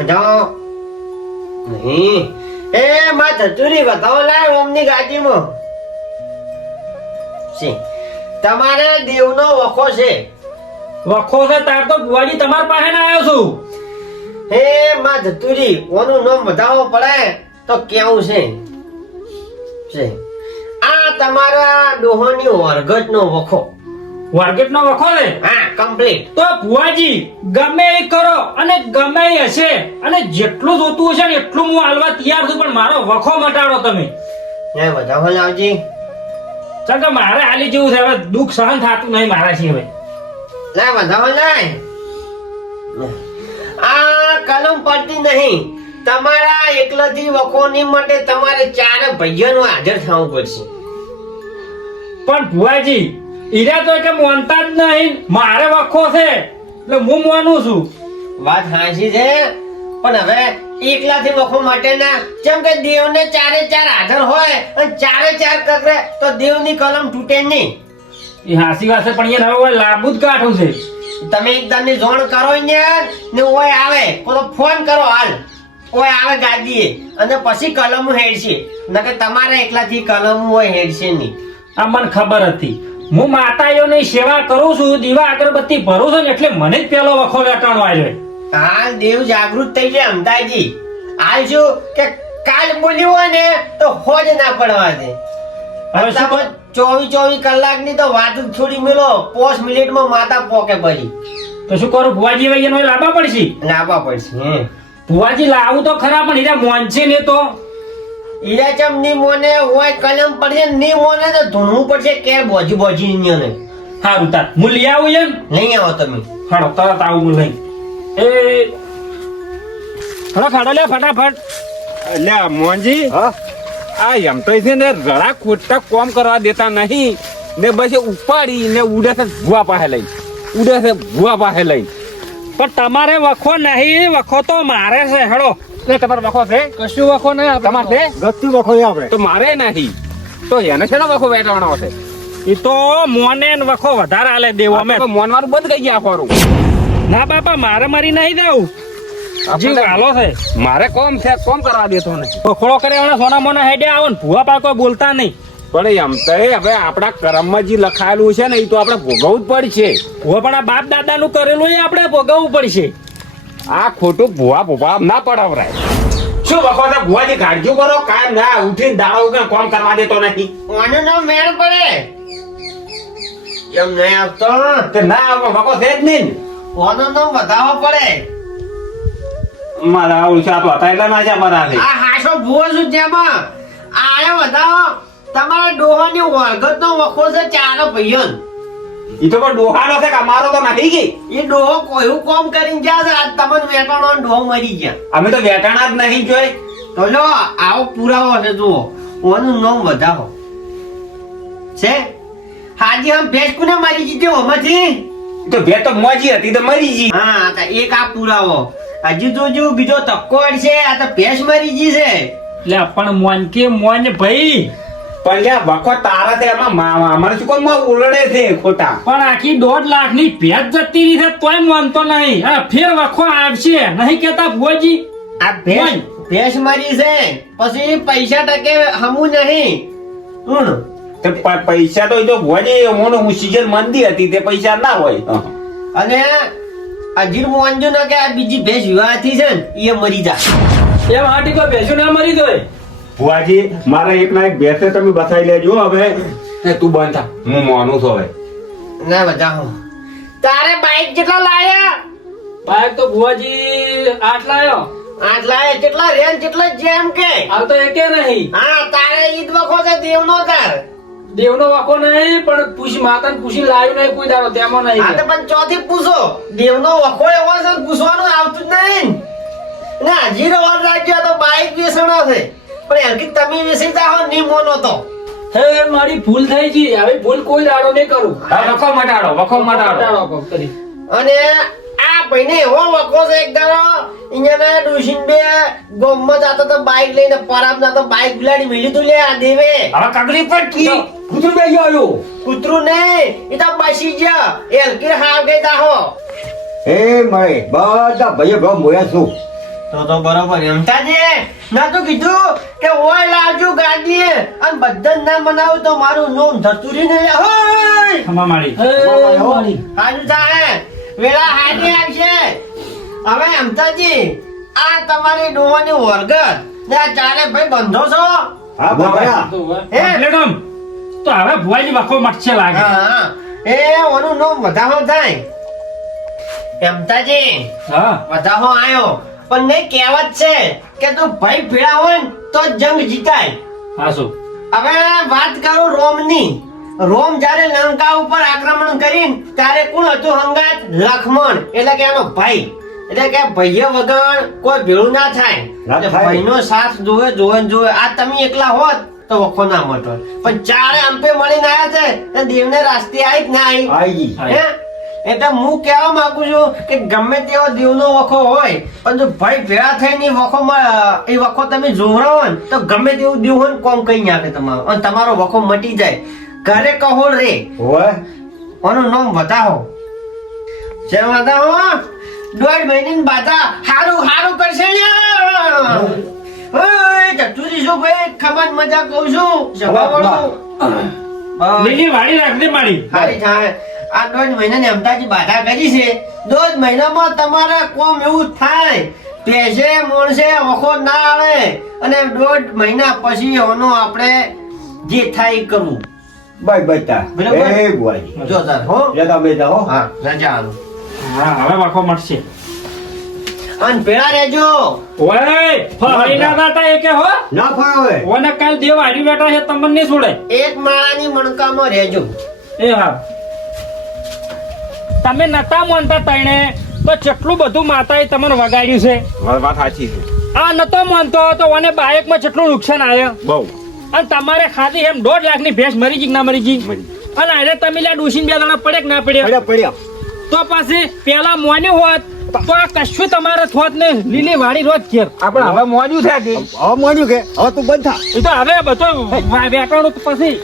જાઓ નહીં એ માં ધતુરી બતાવો લાય ઓમની ગાડીમાં છે તમારે દેવનો વખો છે. વખો છે તાર તો ભુવાજી તમાર પાસે ના આવ્યો છું. હે માં ધતુરી ઓનું નામ બતાવો પડે તો કેવું છે આ તમારા ડોહોની વરગટનો વખો. વાર્ગેટનો વખો છે? હા કમ્પ્લીટ. તો ભુવાજી ગમે એ કરો અને ગમે એ હશે અને જેટલું જોતું હશે ને એટલું હું હાલવા તૈયાર છું, પણ મારો વખો મટાડો તમે. ને બતાવો લાવજી. ચાલ કે મારે હાલી જેવું છે, હવે દુઃખ સહન થતું નહીં મારાથી હવે. લાય બતાવો લાય. આ કલમ પડતી નહીં. તમારા એકલાથી વખોની માટે તમારે 4 ભાઈઓનું હાજર થવું પડશે. પણ ભુવાજી ઈરા તો કે માનતા જ નહીં. મારે વખો છે એટલે હું માનું છું. વાત હાચી છે, પણ હવે એકલાથી વખો માટે ના. જેમ કે દેવને 4 હાજર હોય અને 4 કરે તો દેવની કલમ તૂટે નહીં. એ હાસી વાત છે, પણ એને હવે લાંબુ જ કાઠું છે. તમે એકદમની જોણ કરો ને ઓય આવે પેલો ફોન કરો હાલ ઓય આવે ગાડીએ અને પછી કલમ હેડશે. નકર તમારે એકલાથી કલમ હોય હેડશે નહીં. આ મને ખબર હતી. હું માતાઓની સેવા કરું છું, દીવા અગરબત્તી ભરું છું ને એટલે મને જ પેલો વખો વેટાણો આવ્યો. હાલ દેવ જાગૃત થઈ જાય અમદાજી. હાલ શું કે કાલ બોલ્યું હોય ને તો હોજ ના પડવા દે. હવે શું કર? 24 કલાકની તો વાત જ થોડી મેલો 5 મિનિટમાં માતા પોકે પડી. તો શું કરું ભુવાજી? હવે એનો લાવવા પડશે. લાવવા પડશે. ભુવાજી લાવું તો ખરા, પણ હીરા મોનશે ને તો ઈરાચમ ની મોને હોય કલમ પડશે ની મોને તો ધૂણવું પડશે કે બોજી ને. સારું તાર હું લઈ આવું એમ. નહીં આવો તમે. હાડો તરત આવું હું લઈ. એ હળો ખાડો લે ફટાફટ. એટલે મોહનજી આ એમ તો છે ને રડા ખોટા કોમ કરવા દેતા નહીં ને બસ ઉપાડી ને ઉડે છે ભુવા પાસે લઈ પણ તમારે વખો નહીં, વખો તો મારે છે. હેડો તમારો વખો છે? કશું વખો નહીં તમારે છે? ગત્તુ વખો આપણે તો મારે નહીં. તો એને છે ને વખો વેટાવાનો છે. એ તો મોને ને વખો વધારે હાલે દેવો અમે. મોનવાનું બંધ કરી ગયા ખોરું. ના બાપા મારે મારી નહીં દેવું. જીવ હાલો છે. મારે કોમ છે, કોમ કરવા દેતો નહીં. બખોડો કરે એના સોના મોના હેડે આવો ને ભૂવા પાકો બોલતા નહીં. પણ એમ તો હવે આપણા કર્મમાં જે લખાયેલું છે ને એ તો આપણે ભોગવવું જ પડશે. ભૂવા પણ આ બાપ દાદા નું કરેલું એ આપણે ભોગવવું પડશે. આ ખોટું ભુવા ના પડાવરાય. શું વખો છે ભુવાજી? કાળજી કરો. કાયમ ના ઉઠીને દાડો કે કોમ કરવા દેતો નથી. ઓનો નો મેળ પડે એમ નહીં આવતો. કે ના વખો છે જ નહીં. ઓનો નો વધાવો પડે. મારા ઓળખા તો હતા એટલે ના છે મારા. આ હાસો ભૂવો છું તેમાં આયો વધાવો. તમારા ડોહાની વરગતનો વખો છે 4 ભાઈઓ. ઈ તો પણ ડોહાનો છે કે અમારો તો નથી ગઈ. એ ડોહો કોયું કોમ કરીને ગયા છે આજ તમને વેટાણો ડોહો મરી ગયા. અમે તો વેટાણા જ નહીં જોઈ. તો લો આવો પુરાવો છે જુઓ. ઓનું નામ વધાવો છે. હાજી આમ ભેંસ કોને મારી જીત્યો આમાંથી? તો ભે તો મોજી હતી તો મરી ગઈ. હા તો એક આ પુરાવો. હજી તો જો બીજો તક્કો છે. આ તો ભેંસ મરી ગઈ છે. એટલે પણ મોન કે મોન ભાઈ પણ લ્યા વખો તારા તે એમાં અમારે શું કોણ ઉલડે છે ખોટા. પણ આખી 1.5 લાખની ભેંસ જતી રહી છે તોય માનતો નહીં. હા ફેર વખો આવશે નહીં કેતા ભુવાજી. આ ભેંસ મરી છે પછી પૈસા ટકે હમું નહીં. તે પૈસા તો જો ભુવાજી હું સીઝન મંદી હતી તે પૈસા ના હોય. અને અજીર મોંજો ના કે આ બીજી ભેંસ વિવાહથી છે ને એ મરી જાય. એમ હાટી કોઈ ભેંસો ના મરી જાય. ભુવાજી મારા એક ના એક ભેંસે તમે બસાઈ લેજો. હવે તું બંધ થા, હું માનું છું હવે. ના બધા તારે બાઈક કેટલા લાયા? બાઈક તો ભુવાજી 8 લાયો. 8 લાયા. કેટલા રેન કેટલા જેમ કે હાલ તો એકે નહીં. હા તારે ઈદ વખો છે દેવનો તાર. દેવનો વાકો નહીં પણ પૂછી માતાને પૂછી લાવ્યું નહીં કોઈ દાડો તેમાં નહીં. હા તો પણ ચોથી પૂછો. દેવનો વખો એવો છે પૂછવાનું આવતું જ નહીં ને. હજી વાર રાખ્યો તો બાઈક વેસણો છે પણ હરકી તમે વેસી જાઓ ની મોનો તો. હે મારી ભૂલ થઈ ગઈ. હવે ભૂલ કોઈ દાડો નહીં કરું. વખો મટાડો. કરી અને આ ભાઈને એવો વખો છે એક દાડો અહીંયા ડુશીન બે ગોમમાં જાતો તો બાઈક લઈને પરાબ ના તો બાઈક બિલાડી મિલી તું લે આ દેવે. હવે કગરી પર કી કૂતરું બે ગયો. કૂતરું નહીં એ તો બસી ગયા. એલકી હાવ ગઈ દાહો. એ મય બધા ભાઈઓ ભાવ મોયા છું તો બરોબર એમતાજી ના તો કીધું કે ઓય લાવજો ગાડી અને બધા ના મનાવું તો મારું નોમ ધતુરી ને હોય ખમા માળી હાજુ થાય વેળા હાજી આવશે હવે એમતાજી આ તમારી ડોવાની વર્ગ ને આ ચારે ભાઈ બંધો છો હા બાબા કમ્પ્લેટ આમ. તો હવે ભુવાજી વખો મટશે લાગે. હા એ ઓનું નામ વધાવો થાય એમતાજી હા વધાવો આયો પણ નહીં કહેવત છે કે તું ભાઈ ભેળા હોય ને તો જ જંગ જીતાય હા શું હવે વાત કરું રોમની રોમ જ્યારે લંકા ઉપર આક્રમણ કરીને ત્યારે કોણ હતું હંગાત લક્ષ્મણ એટલે કે એનો ભાઈ એટલે કે ભાઈઓ વગર કોઈ ભેળું ના થાય ના એટલે થાય. ભાઈનો સાથ જોવે આ તમે એકલા હોત તો વખો ના મળતો પણ ચારે અંપે મળીને આયા છે અને દેવને રાસ્તે આવી જ ના આવી આઈ હે? એટલે હું કહેવા માંગુ છું કે ગમે તેવો દેવનો વખો હોય પણ જો ભાઈ ભેળા થઈને એ વખો તમે જોવરાવો ને તો ગમે તેવું દેવ હોય ને કોમ કઈ નાખે તમારો અને તમારો વખો મટી જાય ઘરે કહોળ રે ઓય આનું નામ વધાવો જે વધાવો 1.5 મહિનાની બાધા હારું કરશે ને ઓય ચતુરી શું ભાઈ ખબર મજા કહું છું જવાવાળું લીલી વાડી રાખ દે માળી. હારી થાય આ 1.5 મહિનાની અમદાજી બાધા કરી છે 1.5 મહિનામાં તમારે કોમ એવું થાય પેશે મોણસે વખો ના આવે અને 1.5 મહિના પછી એનો આપણે જે થાય એ કરવું બાય બતા બરાબર. એ બુઆજી જો તાર હો જતા બેટા હો હા રજા આલું હા હવે વખો મટશે. અને પેલા રહેજો ઓય ફરી ના દાતા એકે હો ના ફાવે ઓને કાલ દેવ હારી બેઠા છે તમને નહીં છોડે. એક માળાની મણકામાં રહેજો એ હા તમે નતા માનતા તણે તો કેટલું બધું માતાએ તમને વગાડ્યું છે. વાત સાચી છે આ નતો માનતો તો ઓને બાઇકમાં કેટલું નુકસાન આવ્યું બહુ અને તમારે ખાધી એમ 1.5 લાખની ભેંસ મરી ગઈ કે ના મરી ગઈ મરી. અને આને તમે લ્યા ડૂસીને 2 દાડા પડે કે ના પડ્યા પડ્યા પડ્યા તો પછી પેલા મોન્યું હોત તો આ કશું તમારે થોત ને લીલી વાડી રોજ ઘેર. આપણે હવે મોજું છે કે હવે માન્યું કે હવે તું બંધ થા એ તો હવે બધો વેટાણું પછી